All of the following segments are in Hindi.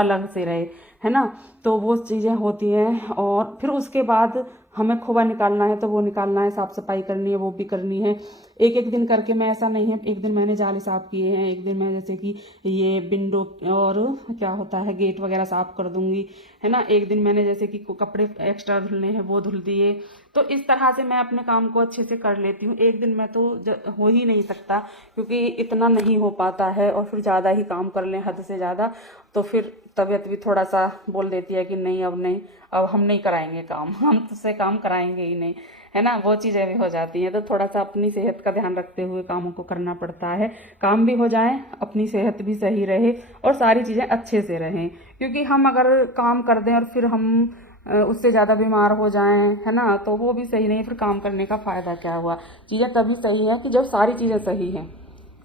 अलग से रहे, है ना। तो वो चीज़ें होती हैं। और फिर उसके बाद हमें खोबा निकालना है तो वो निकालना है, साफ सफाई करनी है वो भी करनी है। एक एक दिन करके मैं, ऐसा नहीं है एक दिन मैंने जाले साफ किए हैं, एक दिन मैं जैसे कि ये विंडो और क्या होता है गेट वगैरह साफ कर दूंगी, है ना। एक दिन मैंने जैसे कि कपड़े एक्स्ट्रा धुलने हैं वो धुल दिए। तो इस तरह से मैं अपने काम को अच्छे से कर लेती हूँ। एक दिन में तो हो ही नहीं सकता, क्योंकि इतना नहीं हो पाता है। और फिर ज़्यादा ही काम कर लें हद से ज़्यादा तो फिर तबीयत भी थोड़ा सा बोल देती है कि नहीं अब नहीं, अब हम नहीं कराएंगे काम, हम तुझसे काम कराएंगे ही नहीं, है ना। वो चीज़ें भी हो जाती हैं। तो थोड़ा सा अपनी सेहत का ध्यान रखते हुए कामों को करना पड़ता है। काम भी हो जाए, अपनी सेहत भी सही रहे और सारी चीज़ें अच्छे से रहें। क्योंकि हम अगर काम कर दें और फिर हम उससे ज़्यादा बीमार हो जाएं, है ना, तो वो भी सही नहीं। फिर काम करने का फ़ायदा क्या हुआ। चीज़ें तभी सही है कि जब सारी चीज़ें सही हैं।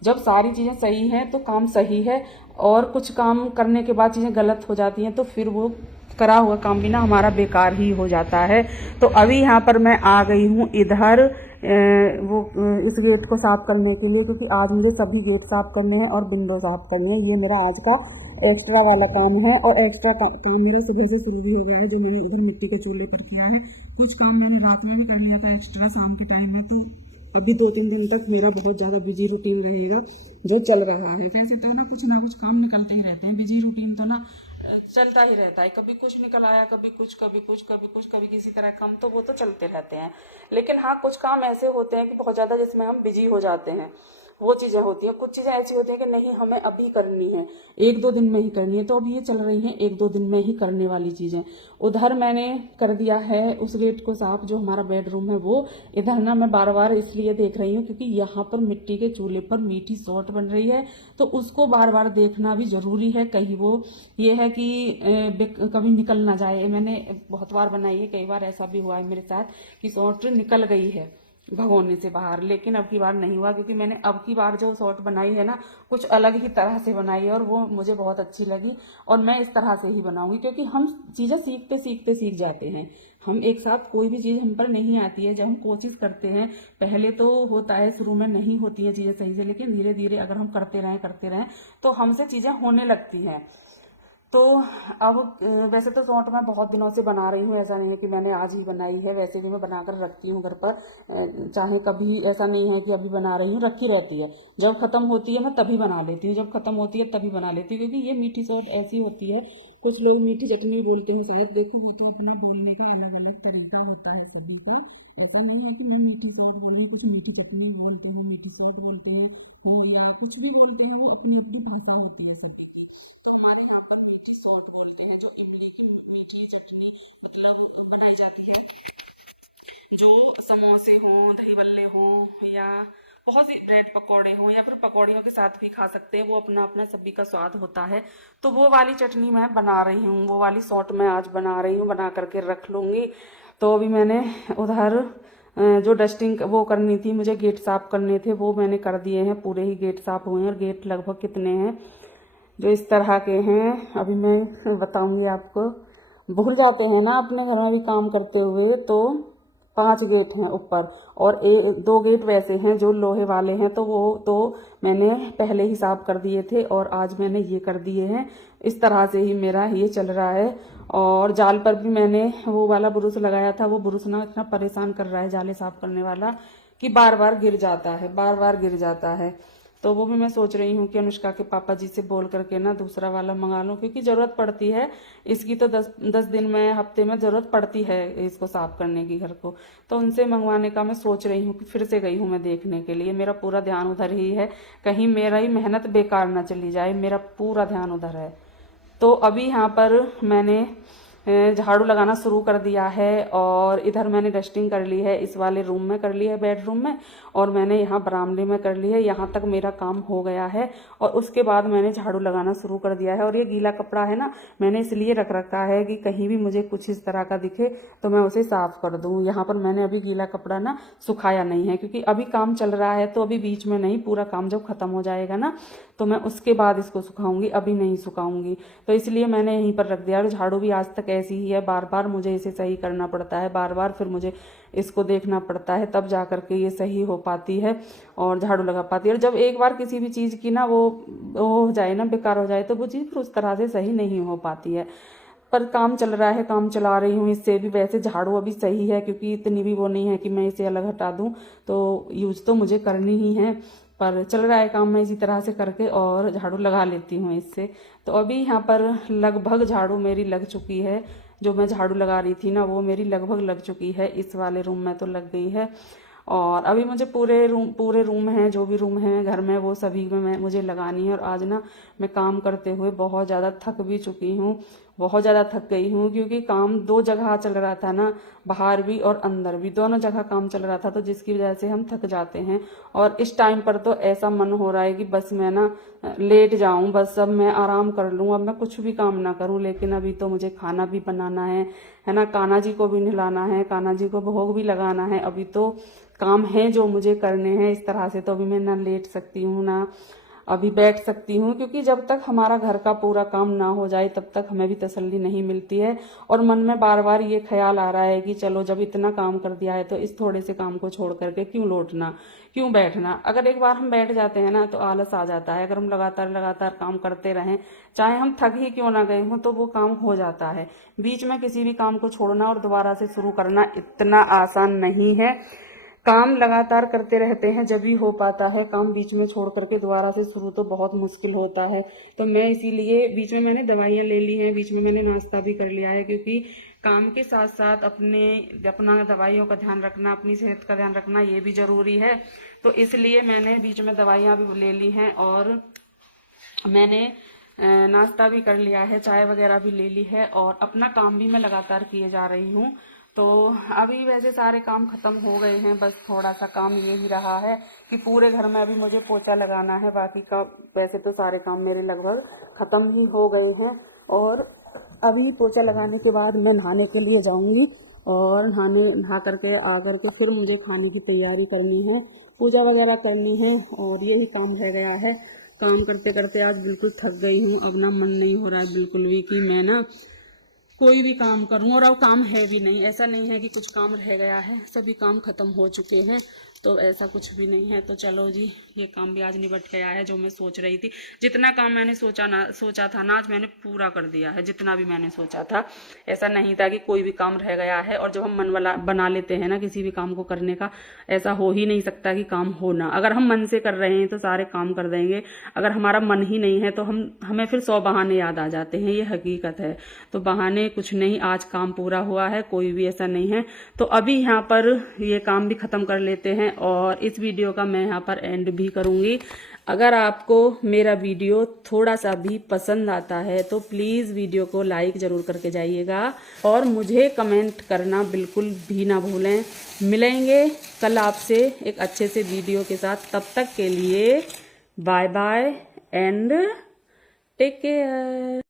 जब सारी चीज़ें सही हैं तो काम सही है। और कुछ काम करने के बाद चीज़ें गलत हो जाती हैं तो फिर वो करा हुआ काम भी ना हमारा बेकार ही हो जाता है। तो अभी यहाँ पर मैं आ गई हूँ इधर इस गेट को साफ करने के लिए, क्योंकि आज मुझे सभी गेट साफ करने हैं और विंडो साफ करनी है। ये मेरा आज का एक्स्ट्रा वाला काम है। और एक्स्ट्रा काम मेरे सुबह से शुरू भी हो गया है, जो मैंने इधर मिट्टी के चूल्हे पर किया है। कुछ काम मैंने रात में भी कर लिया था एक्स्ट्रा, शाम के टाइम में। तो अभी 2-3 दिन तक मेरा बहुत ज़्यादा बिजी रूटीन रहेगा जो चल रहा है। वैसे तो ना कुछ काम निकलते ही रहते हैं। बिजी रूटीन तो ना चलता ही रहता है। कभी कुछ निकल आया, कभी कुछ, कभी कुछ, कभी कुछ, कभी किसी तरह काम, तो वो तो चलते रहते हैं। लेकिन हाँ, कुछ काम ऐसे होते हैं कि बहुत ज़्यादा जिसमें हम बिजी हो जाते हैं, वो चीज़ें होती हैं। कुछ चीज़ें ऐसी होती हैं कि नहीं हमें अभी करनी है, 1-2 दिन में ही करनी है। तो अब ये चल रही हैं 1-2 दिन में ही करने वाली चीज़ें। उधर मैंने कर दिया है उस गेट को साफ, जो हमारा बेडरूम है वो। इधर ना मैं बार बार इसलिए देख रही हूँ क्योंकि यहाँ पर मिट्टी के चूल्हे पर मीठी सौट बन रही है, तो उसको बार बार देखना भी जरूरी है। कहीं वो ये है कि कभी निकल ना जाए। मैंने बहुत बार बनाई है, कई बार ऐसा भी हुआ है मेरे साथ कि सौट निकल गई है भगोने से बाहर, लेकिन अब की बार नहीं हुआ। क्योंकि मैंने अब की बार जो सॉर्ट बनाई है ना, कुछ अलग ही तरह से बनाई है और वो मुझे बहुत अच्छी लगी। और मैं इस तरह से ही बनाऊंगी, क्योंकि हम चीज़ें सीखते सीखते सीख जाते हैं। हम एक साथ कोई भी चीज़ हम पर नहीं आती है। जब हम कोशिश करते हैं, पहले तो होता है शुरू में नहीं होती है चीज़ें सही से, लेकिन धीरे धीरे अगर हम करते रहें तो हमसे चीज़ें होने लगती हैं। तो अब वैसे तो सौंठ मैं बहुत दिनों से बना रही हूँ, ऐसा नहीं है कि मैंने आज ही बनाई है। वैसे भी मैं बनाकर रखती हूँ घर पर, चाहे कभी, ऐसा नहीं है कि अभी बना रही हूँ, रखी रहती है। जब खत्म होती है मैं तभी बना लेती हूँ, जब खत्म होती है तभी बना लेती हूँ। क्योंकि ये मीठी सौंठ ऐसी होती है, कुछ लोग मीठी चटनी बोलते हैं शायद, देखो वो तो अपने बोलने का अलग अलग तरीका होता है सभी का। ऐसा नहीं है कि मैं मीठी सौंठ बोल रही हूँ, कुछ मीठी चटनी बोलते हैं, मीठी सौंठ बोलते हैं, कुछ भी बोलते हैं, वो अपनी अपनी भाषा होती है सभी की। तो हमारे यहाँ पर मीठी सौंठ बोलते हैं, जो इमली की मीठी चटनी मतलब बनाई जाती है। जो समोसे हों, दही बल्ले हों, या बहुत सी ब्रेड पकौड़े हों, या फिर पकौड़ियों के साथ भी खा सकते हैं, वो अपना अपना सभी का स्वाद होता है। तो वो वाली चटनी मैं बना रही हूँ, वो वाली सौंठ मैं आज बना रही हूँ, बना करके रख लूँगी। तो अभी मैंने उधर जो डस्टिंग वो करनी थी, मुझे गेट साफ करने थे, वो मैंने कर दिए हैं। पूरे ही गेट साफ हुए हैं। और गेट लगभग कितने हैं, जो इस तरह के हैं, अभी मैं बताऊंगी आपको। भूल जाते हैं ना अपने घर में भी काम करते हुए। तो 5 गेट हैं ऊपर, और 2 गेट वैसे हैं जो लोहे वाले हैं, तो वो तो मैंने पहले ही साफ कर दिए थे और आज मैंने ये कर दिए हैं। इस तरह से ही मेरा ये चल रहा है। और जाल पर भी मैंने वो वाला ब्रुश लगाया था, वो ब्रुश ना इतना परेशान कर रहा है जाले साफ करने वाला, कि बार बार गिर जाता है, बार बार गिर जाता है। तो वो भी मैं सोच रही हूँ कि अनुष्का के पापा जी से बोल करके ना दूसरा वाला मंगा लूँ, क्योंकि ज़रूरत पड़ती है इसकी। तो 10 दिन में, हफ्ते में ज़रूरत पड़ती है इसको साफ करने की घर को। तो उनसे मंगवाने का मैं सोच रही हूँ कि फिर से गई हूँ मैं देखने के लिए। मेरा पूरा ध्यान उधर ही है, कहीं मेरा ही मेहनत बेकार ना चली जाए, मेरा पूरा ध्यान उधर है। तो अभी यहाँ पर मैंने झाड़ू लगाना शुरू कर दिया है। और इधर मैंने डस्टिंग कर ली है, इस वाले रूम में कर ली है, बेडरूम में। और मैंने यहाँ बरामदे में कर ली है। यहाँ तक मेरा काम हो गया है। और उसके बाद मैंने झाड़ू लगाना शुरू कर दिया है। और ये गीला कपड़ा है ना, मैंने इसलिए रख रखा है कि कहीं भी मुझे कुछ इस तरह का दिखे तो मैं उसे साफ कर दूँ। यहाँ पर मैंने अभी गीला कपड़ा ना सुखाया नहीं है, क्योंकि अभी काम चल रहा है। तो अभी बीच में नहीं, पूरा काम जब खत्म हो जाएगा ना तो मैं उसके बाद इसको सुखाऊंगी, अभी नहीं सुखाऊंगी। तो इसलिए मैंने यहीं पर रख दिया। और झाड़ू भी आज तक ऐसी ही है, बार बार मुझे इसे सही करना पड़ता है, बार बार फिर मुझे इसको देखना पड़ता है, तब जा करके ये सही हो पाती है और झाड़ू लगा पाती है। और जब एक बार किसी भी चीज़ की ना वो हो जाए ना, बेकार हो जाए, तो वो चीज़ फिर उस तरह से सही नहीं हो पाती है। पर काम चल रहा है, काम चला रही हूँ इससे भी। वैसे झाड़ू अभी सही है, क्योंकि इतनी भी वो नहीं है कि मैं इसे अलग हटा दूँ, तो यूज तो मुझे करनी ही है। पर चल रहा है काम, मैं इसी तरह से करके और झाड़ू लगा लेती हूँ इससे। तो अभी यहाँ पर लगभग झाड़ू मेरी लग चुकी है। जो मैं झाड़ू लगा रही थी ना, वो मेरी लगभग लग चुकी है। इस वाले रूम में तो लग गई है, और अभी मुझे पूरे रूम हैं, जो भी रूम हैं घर में, वो सभी में मुझे लगानी है। और आज ना मैं काम करते हुए बहुत ज़्यादा थक भी चुकी हूँ, बहुत ज़्यादा थक गई हूँ, क्योंकि काम दो जगह चल रहा था ना, बाहर भी और अंदर भी, दोनों जगह काम चल रहा था, तो जिसकी वजह से हम थक जाते हैं। और इस टाइम पर तो ऐसा मन हो रहा है कि बस मैं ना लेट जाऊं, बस अब मैं आराम कर लूं, अब मैं कुछ भी काम ना करूं। लेकिन अभी तो मुझे खाना भी बनाना है ना, कान्हा जी को भी नहलाना है, कान्हा जी को भोग भी लगाना है। अभी तो काम है जो मुझे करने हैं। इस तरह से तो अभी मैं ना लेट सकती हूँ ना अभी बैठ सकती हूँ, क्योंकि जब तक हमारा घर का पूरा काम ना हो जाए तब तक हमें भी तसल्ली नहीं मिलती है। और मन में बार बार ये ख्याल आ रहा है कि चलो जब इतना काम कर दिया है तो इस थोड़े से काम को छोड़ करके क्यों लौटना, क्यों बैठना। अगर एक बार हम बैठ जाते हैं ना तो आलस आ जाता है। अगर हम लगातार लगातार काम करते रहें, चाहे हम थक ही क्यों ना गए हों, तो वो काम हो जाता है। बीच में किसी भी काम को छोड़ना और दोबारा से शुरू करना इतना आसान नहीं है। काम लगातार करते रहते हैं जब ही हो पाता है, काम बीच में छोड़ करके दोबारा से शुरू तो बहुत मुश्किल होता है। तो मैं इसीलिए बीच में मैंने दवाइयाँ ले ली हैं, बीच में मैंने नाश्ता भी कर लिया है, क्योंकि काम के साथ साथ अपना दवाइयों का ध्यान रखना, अपनी सेहत का ध्यान रखना, ये भी जरूरी है। तो इसलिए मैंने बीच में दवाइयाँ भी ले ली हैं, और मैंने नाश्ता भी कर लिया है, चाय वगैरह भी ले ली है, और अपना काम भी मैं लगातार किए जा रही हूँ। तो अभी वैसे सारे काम खत्म हो गए हैं, बस थोड़ा सा काम ये ही रहा है कि पूरे घर में अभी मुझे पोछा लगाना है। बाकी का वैसे तो सारे काम मेरे लगभग खत्म ही हो गए हैं। और अभी पोछा लगाने के बाद मैं नहाने के लिए जाऊंगी, और नहा करके आ करके फिर मुझे खाने की तैयारी करनी है, पूजा वगैरह करनी है, और यही काम रह गया है। काम करते करते आज बिल्कुल थक गई हूँ। अब ना मन नहीं हो रहा है बिल्कुल भी कि मैं ना कोई भी काम करूं। और अब काम है भी नहीं, ऐसा नहीं है कि कुछ काम रह गया है, सभी काम खत्म हो चुके हैं, तो ऐसा कुछ भी नहीं है। तो चलो जी, ये काम भी आज निपट गया है जो मैं सोच रही थी। जितना काम मैंने सोचा था ना, आज मैंने पूरा कर दिया है, जितना भी मैंने सोचा था। ऐसा नहीं था कि कोई भी काम रह गया है। और जब हम मन बना लेते हैं ना किसी भी काम को करने का, ऐसा हो ही नहीं सकता कि काम हो ना। अगर हम मन से कर रहे हैं तो सारे काम कर देंगे, अगर हमारा मन ही नहीं है तो हमें फिर 100 बहाने याद आ जाते हैं, ये हकीकत है। तो बहाने कुछ नहीं, आज काम पूरा हुआ है, कोई भी ऐसा नहीं है। तो अभी यहाँ पर ये काम भी खत्म कर लेते हैं, और इस वीडियो का मैं यहाँ पर एंड भी करूंगी। अगर आपको मेरा वीडियो थोड़ा सा भी पसंद आता है तो प्लीज़ वीडियो को लाइक ज़रूर करके जाइएगा, और मुझे कमेंट करना बिल्कुल भी ना भूलें। मिलेंगे कल आपसे एक अच्छे से वीडियो के साथ, तब तक के लिए bye bye and take care.